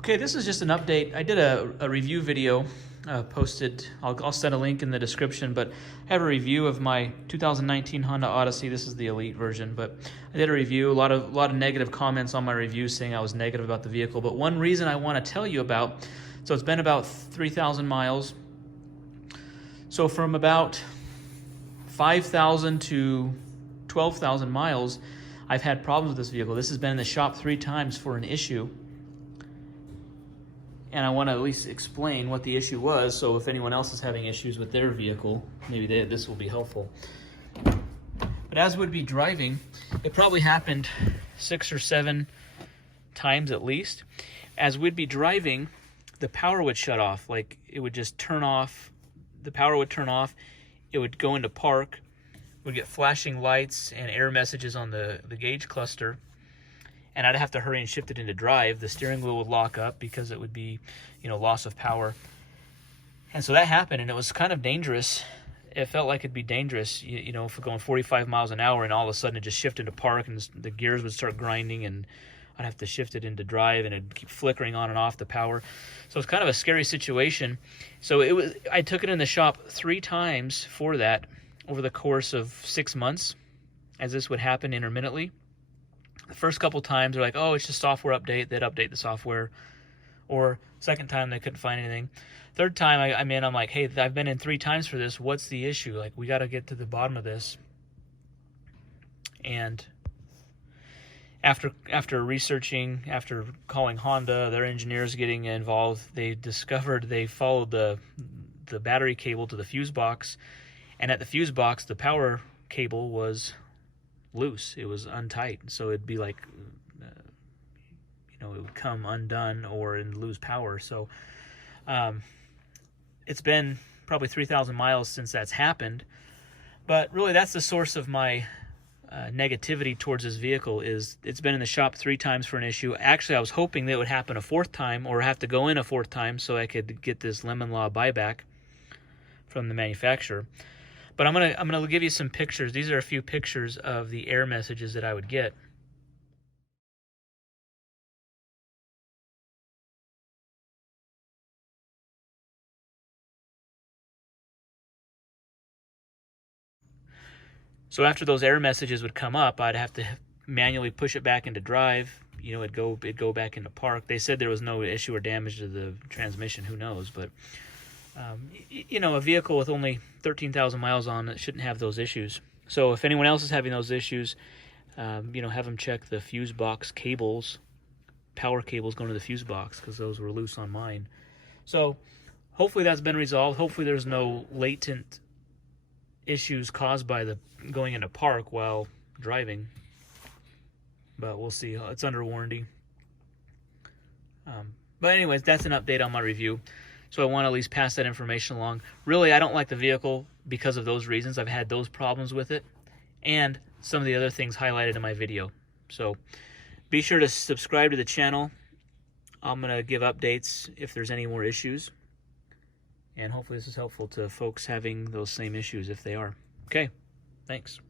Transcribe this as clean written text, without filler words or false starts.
Okay, this is just an update. I did a review video posted. I'll set a link in the description, but I have a review of my 2019 Honda Odyssey. This is the Elite version, but I did a review. A lot of negative comments on my review saying I was negative about the vehicle. But one reason I want to tell you about, so it's been about 3,000 miles. So from about 5,000 to 12,000 miles, I've had problems with this vehicle. This has been in the shop 3 times for an issue. And I want to at least explain what the issue was, so if anyone else is having issues with their vehicle, maybe this will be helpful. But as would be driving, it probably happened 6 or 7 times at least. As we'd be driving, the power would shut off. Like, it would just turn off. The power would turn off. It would go into park. We'd get flashing lights and error messages on the gauge cluster. And I'd have to hurry and shift it into drive. The steering wheel would lock up because it would be, loss of power. And so that happened, and it was kind of dangerous. It felt like it'd be dangerous, if we're going 45 miles an hour and all of a sudden it just shifted to park and the gears would start grinding and I'd have to shift it into drive and it'd keep flickering on and off the power. So it's kind of a scary situation. So I took it in the shop 3 times for that over the course of 6 months, as this would happen intermittently. The first couple times they're like, oh, it's just software update. They'd update the software. Or second time they couldn't find anything. Third time I'm like, hey, I've been in 3 times for this. What's the issue? Like, we got to get to the bottom of this. And after researching, after calling Honda, their engineers getting involved, they discovered they followed the battery cable to the fuse box. And at the fuse box, the power cable was loose. It was untight, so it'd be like it would come undone or lose power. So it's been probably 3,000 miles since that's happened, but really that's the source of my negativity towards this vehicle. Is it's been in the shop 3 times for an issue. Actually, I was hoping that it would happen a 4th time or have to go in a 4th time so I could get this lemon law buyback from the manufacturer. But I'm gonna give you some pictures. These are a few pictures of the error messages that I would get. So after those error messages would come up, I'd have to manually push it back into drive. It'd go back into park. They said there was no issue or damage to the transmission. Who knows? But a vehicle with only 13,000 miles on it shouldn't have those issues. So if anyone else is having those issues, have them check the fuse box cables, power cables going to the fuse box, because those were loose on mine. So hopefully that's been resolved. Hopefully there's no latent issues caused by the going into park while driving. But we'll see. It's under warranty. But anyways, that's an update on my review. So I want to at least pass that information along. Really, I don't like the vehicle because of those reasons. I've had those problems with it and some of the other things highlighted in my video. So be sure to subscribe to the channel. I'm going to give updates if there's any more issues. And hopefully this is helpful to folks having those same issues if they are. Okay, thanks.